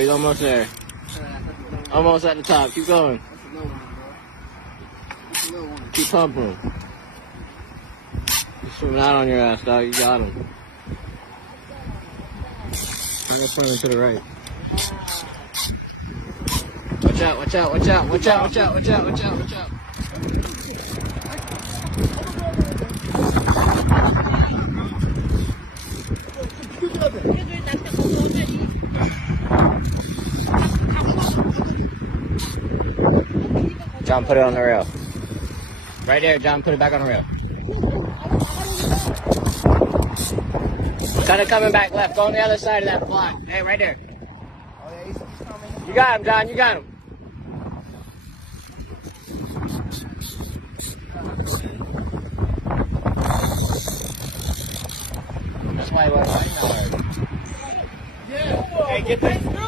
He's almost there. Almost at the top. Keep going. Keep pumping. He's swimming out on your ass, dog. You got him. I'm gonna point him to the right. Watch out, watch out, watch out, watch out, watch out, watch out, watch out, watch out. John, put it on the rail. Right there, John, put it back on the rail. Kind of coming back left. Go on the other side of that block. Hey, right there. You got him, John. You got him. That's why he wasn't like that. Hey, get this.